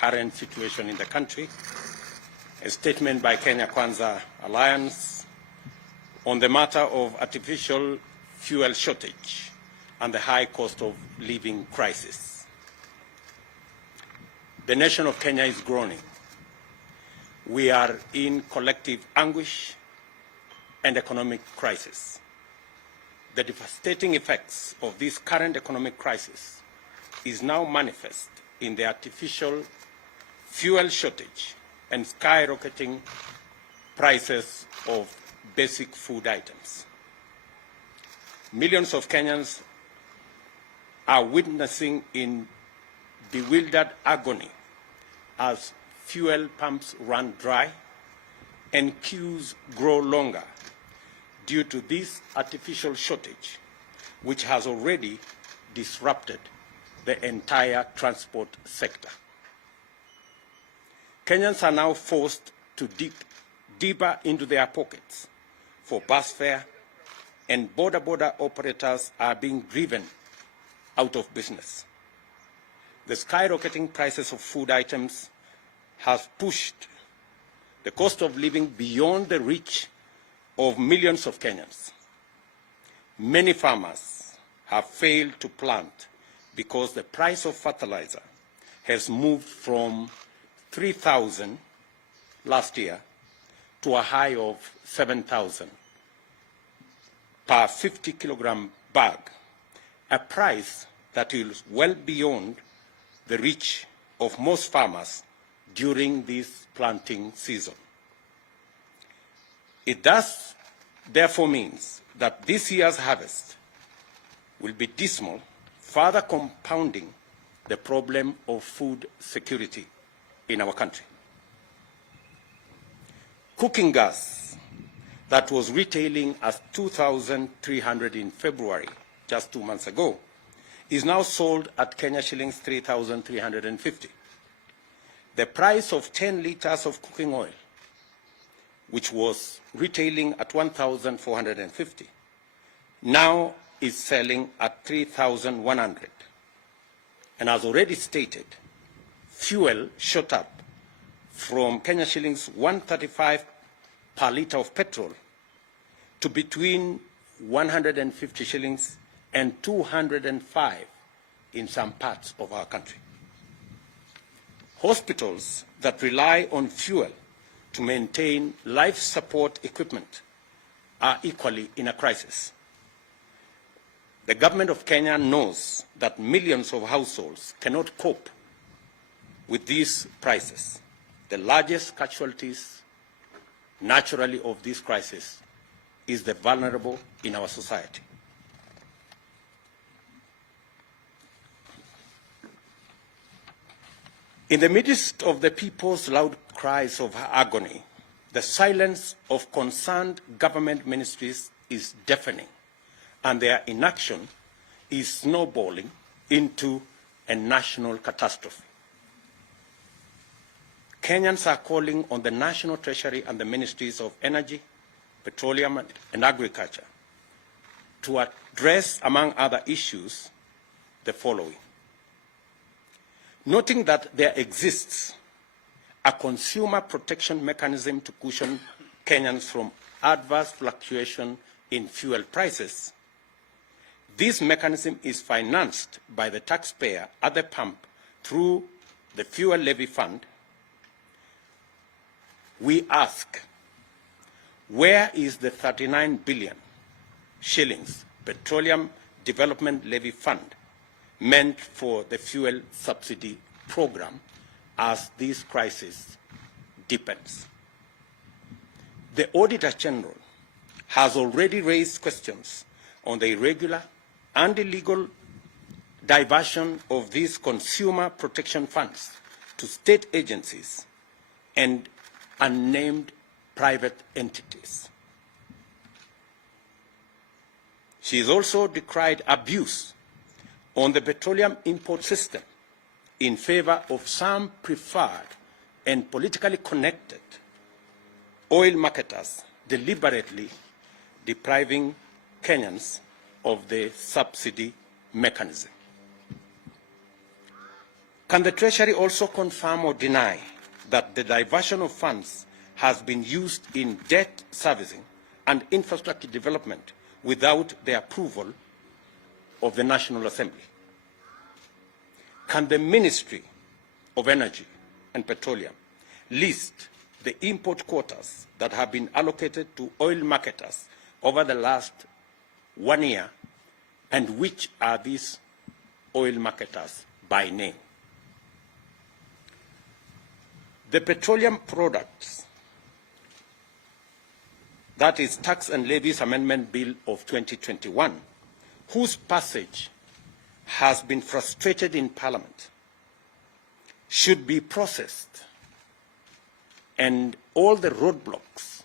current situation in the country, a statement by Kenya Kwanza Alliance on the matter of artificial fuel shortage and the high cost of living crisis. The nation of Kenya is groaning. We are in collective anguish and economic crisis. The devastating effects of this current economic crisis is now manifest in the artificial fuel shortage and skyrocketing prices of basic food items. Millions of Kenyans are witnessing in bewildered agony as fuel pumps run dry and queues grow longer due to this artificial shortage, which has already disrupted the entire transport sector. Kenyans are now forced to dig deeper into their pockets for bus fare, and border operators are being driven out of business. The skyrocketing prices of food items has pushed the cost of living beyond the reach of millions of Kenyans. Many farmers have failed to plant because the price of fertilizer has moved from 3,000 last year to a high of 7,000 per 50-kilogram bag, a price that is well beyond the reach of most farmers during this planting season. It thus therefore means that this year's harvest will be dismal, further compounding the problem of food security in our country. Cooking gas that was retailing as 2,300 in February, just 2 months ago, is now sold at Kenya shillings 3,350. The price of 10 liters of cooking oil, which was retailing at 1,450, now is selling at 3,100. And as already stated, fuel shot up from Kenya shillings 135 per liter of petrol to between 150 shillings and 205 in some parts of our country. Hospitals that rely on fuel to maintain life support equipment are equally in a crisis. The government of Kenya knows that millions of households cannot cope with these prices. The largest casualties, naturally, of this crisis is the vulnerable in our society. In the midst of the people's loud cries of agony, the silence of concerned government ministries is deafening, and their inaction is snowballing into a national catastrophe. Kenyans are calling on the National Treasury and the Ministries of Energy, Petroleum and Agriculture to address, among other issues, the following. Noting that there exists a consumer protection mechanism to cushion Kenyans from adverse fluctuation in fuel prices, this mechanism is financed by the taxpayer at the pump through the fuel levy fund. We ask, where is the 39 billion shillings petroleum development levy fund meant for the fuel subsidy program as this crisis deepens? The Auditor General has already raised questions on the irregular and illegal diversion of these consumer protection funds to state agencies and unnamed private entities. She has also decried abuse on the petroleum import system in favor of some preferred and politically connected oil marketers deliberately depriving Kenyans of the subsidy mechanism. Can the Treasury also confirm or deny that the diversion of funds has been used in debt servicing and infrastructure development without the approval of the National Assembly? Can the Ministry of Energy and Petroleum list the import quotas that have been allocated to oil marketers over the last 1 year, and which are these oil marketers by name? The Petroleum Products, that is Tax and Levies Amendment Bill of 2021, whose passage has been frustrated in Parliament, should be processed, and all the roadblocks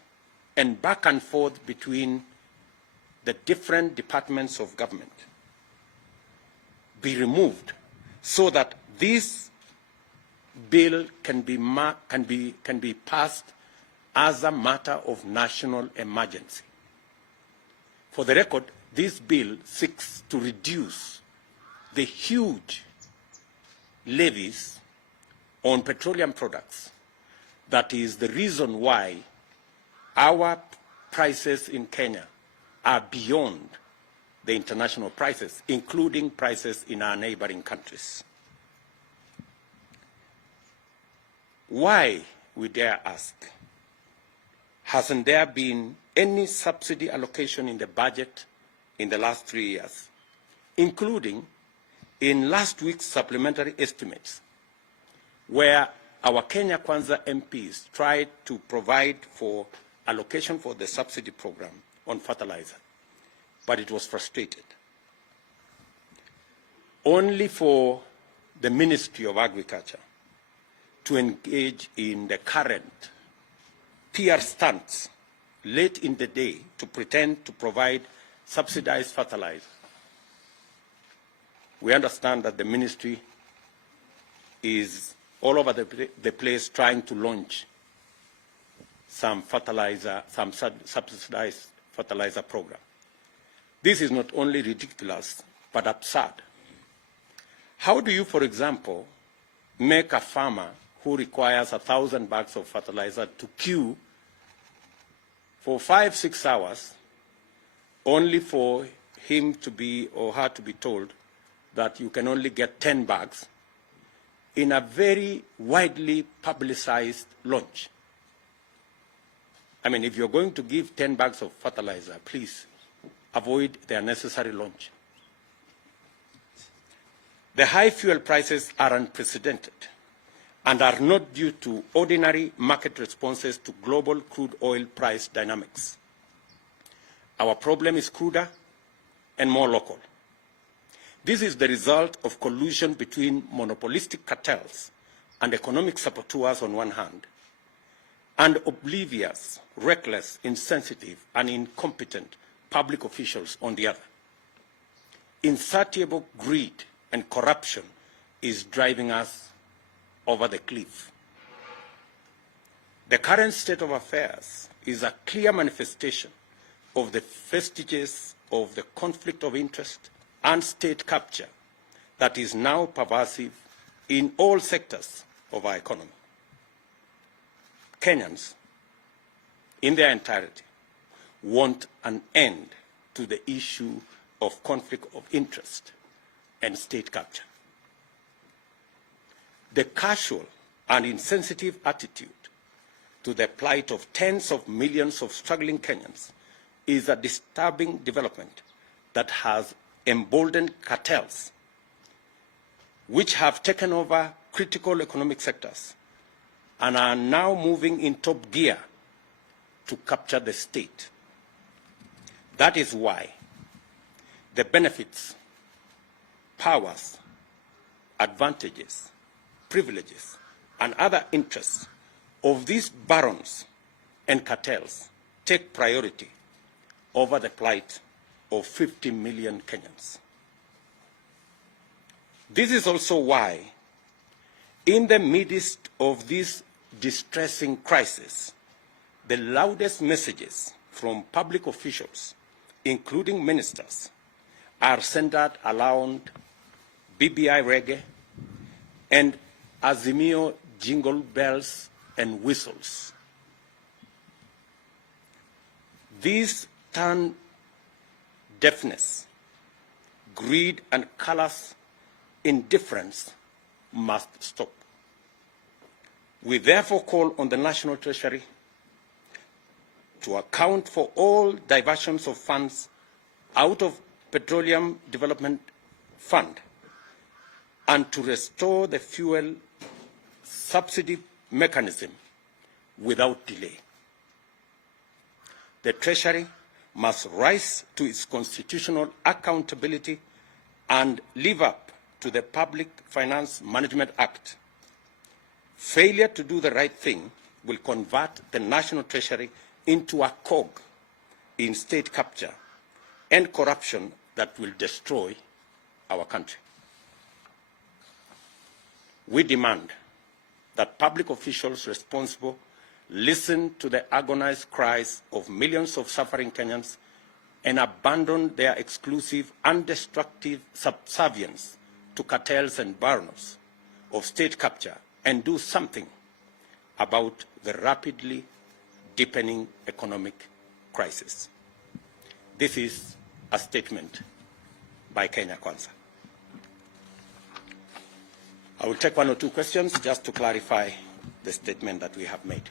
and back and forth between the different departments of government be removed, so that this bill can be passed as a matter of national emergency. For the record, this bill seeks to reduce the huge levies on petroleum products. That is the reason why our prices in Kenya are beyond the international prices, including prices in our neighboring countries. Why, we dare ask, hasn't there been any subsidy allocation in the budget in the last 3 years, including in last week's supplementary estimates, where our Kenya Kwanza MPs tried to provide for allocation for the subsidy program on fertilizer, but it was frustrated. Only for the Ministry of Agriculture to engage in the current PR stunts late in the day to pretend to provide subsidized fertilizer. We understand that the ministry is all over the place trying to launch some subsidized fertilizer program. This is not only ridiculous, but absurd. How do you, for example, make a farmer who requires 1,000 bags of fertilizer to queue for 5-6 hours, only for him to be or her to be told that you can only get 10 bags in a very widely publicized launch? I mean, if you're going to give 10 bags of fertilizer, please avoid the unnecessary launch. The high fuel prices are unprecedented and are not due to ordinary market responses to global crude oil price dynamics. Our problem is cruder and more local. This is the result of collusion between monopolistic cartels and economic saboteurs on one hand, and oblivious, reckless, insensitive, and incompetent public officials on the other. Insatiable greed and corruption is driving us over the cliff. The current state of affairs is a clear manifestation of the vestiges of the conflict of interest and state capture that is now pervasive in all sectors of our economy. Kenyans, in their entirety, want an end to the issue of conflict of interest and state capture. The casual and insensitive attitude to the plight of tens of millions of struggling Kenyans is a disturbing development that has emboldened cartels, which have taken over critical economic sectors and are now moving in top gear to capture the state. That is why the benefits, powers, advantages, privileges, and other interests of these barons and cartels take priority over the plight of 50 million Kenyans. This is also why, in the midst of this distressing crisis, the loudest messages from public officials, including ministers, are centered around BBI reggae, and Azimio jingle bells and whistles. These turn deafness, greed, and callous indifference must stop. We therefore call on the National Treasury to account for all diversions of funds out of Petroleum Development Fund and to restore the fuel subsidy mechanism without delay. The Treasury must rise to its constitutional accountability and live up to the Public Finance Management Act. Failure to do the right thing will convert the National Treasury into a cog in state capture and corruption that will destroy our country. We demand that public officials responsible listen to the agonized cries of millions of suffering Kenyans and abandon their exclusive and destructive subservience to cartels and barons of state capture and do something about the rapidly deepening economic crisis. This is a statement by Kenya Kwanza. I will take one or two questions just to clarify the statement that we have made.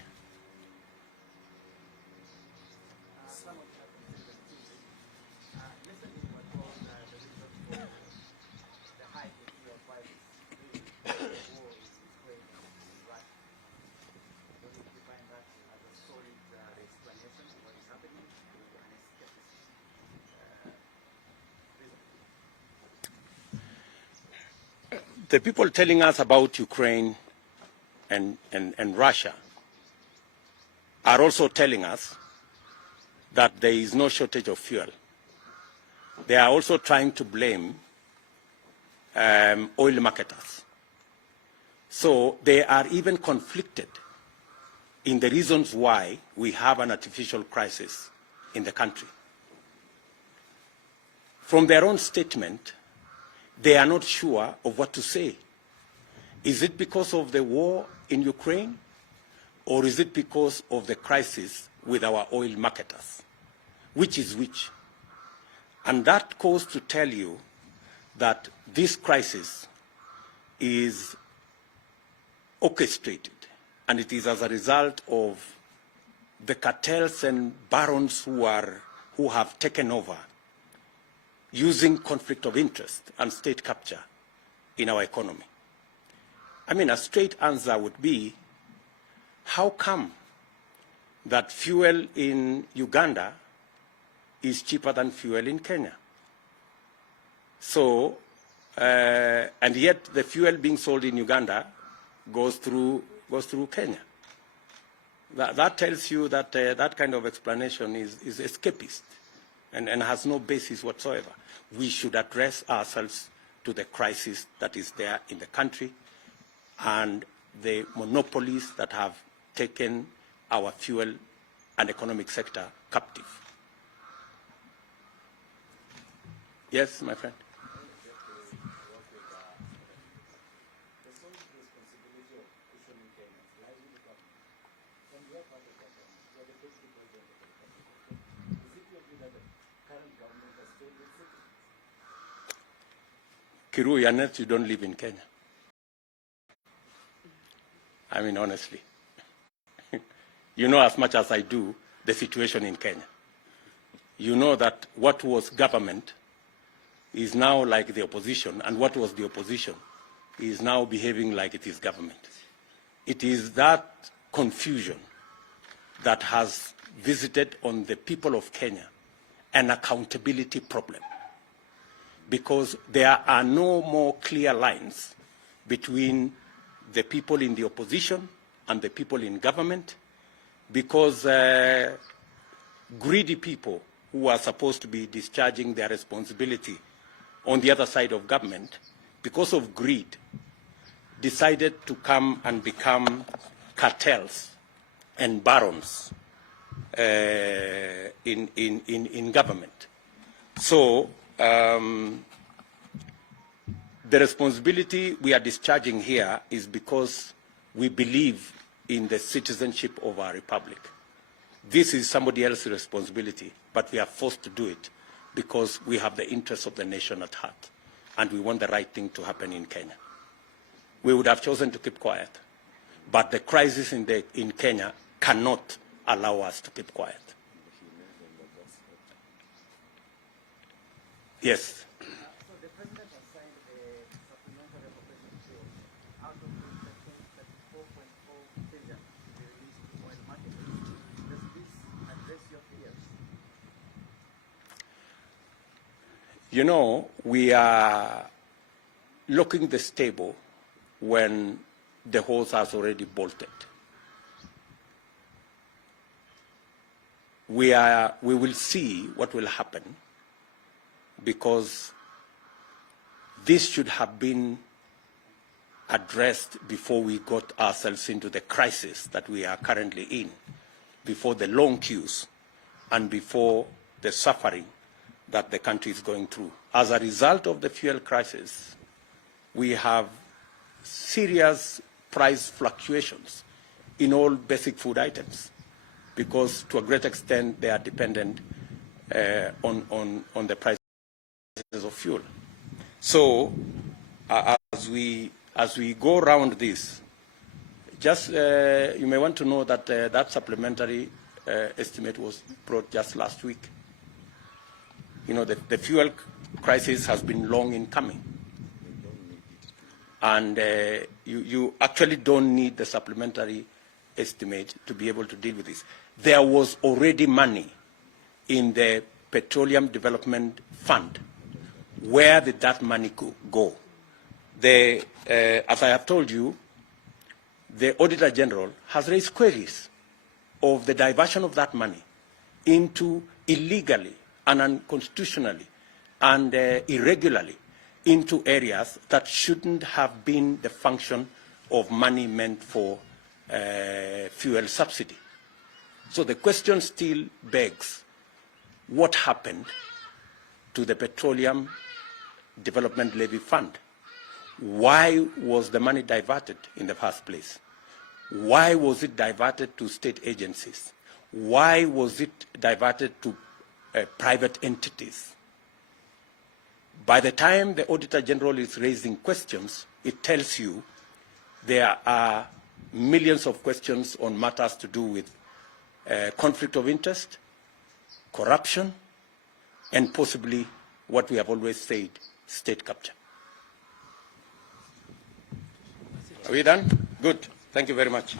The people telling us about Ukraine and Russia are also telling us that there is no shortage of fuel. They are also trying to blame oil marketers. So they are even conflicted in the reasons why we have an artificial crisis in the country. From their own statement, they are not sure of what to say. Is it because of the war in Ukraine, or is it because of the crisis with our oil marketers? Which is which? And that goes to tell you that this crisis is orchestrated, and it is as a result of the cartels and barons who have taken over, using conflict of interest and state capture in our economy. I mean, a straight answer would be, how come that fuel in Uganda is cheaper than fuel in Kenya? So, and yet the fuel being sold in Uganda goes through Kenya. That tells you that that kind of explanation is escapist and has no basis whatsoever. We should address ourselves to the crisis that is there in the country and the monopolies that have taken our fuel and economic sector captive. Yes, my friend. Kiru, Yanet, you don't live in Kenya. I mean, honestly. You know as much as I do the situation in Kenya. You know that what was government is now like the opposition, and what was the opposition is now behaving like it is government. It is that confusion that has visited on the people of Kenya an accountability problem, because there are no more clear lines between the people in the opposition and the people in government, because greedy people who are supposed to be discharging their responsibility on the other side of government, because of greed, decided to come and become cartels and barons in government. So The responsibility we are discharging here is because we believe in the citizenship of our republic. This is somebody else's responsibility, but we are forced to do it because we have the interests of the nation at heart, and we want the right thing to happen in Kenya. We would have chosen to keep quiet, but the crisis in Kenya cannot allow us to keep quiet. Yes. So the president has signed a supplementary appropriation bill out of which 34.4 billion to be released to oil market. Does this address your fears? You know, we are locking the stable when the horse has already bolted. We will see what will happen, because this should have been addressed before we got ourselves into the crisis that we are currently in, before the long queues and before the suffering that the country is going through. As a result of the fuel crisis, we have serious price fluctuations in all basic food items, because to a great extent they are dependent on the price of fuel. So as we go around this, just you may want to know that that supplementary estimate was brought just last week. You know, the fuel crisis has been long in coming, and you actually don't need the supplementary estimate to be able to deal with this. There was already money in the Petroleum Development Fund. Where did that money go? As I have told you, the Auditor General has raised queries of the diversion of that money into illegally and unconstitutionally and irregularly into areas that shouldn't have been the function of money meant for fuel subsidy. So the question still begs, what happened to the Petroleum Development Levy Fund? Why was the money diverted in the first place? Why was it diverted to state agencies? Why was it diverted to private entities? By the time the Auditor General is raising questions, it tells you there are millions of questions on matters to do with conflict of interest, corruption, and possibly what we have always said, state capture. Are we done? Good. Thank you very much.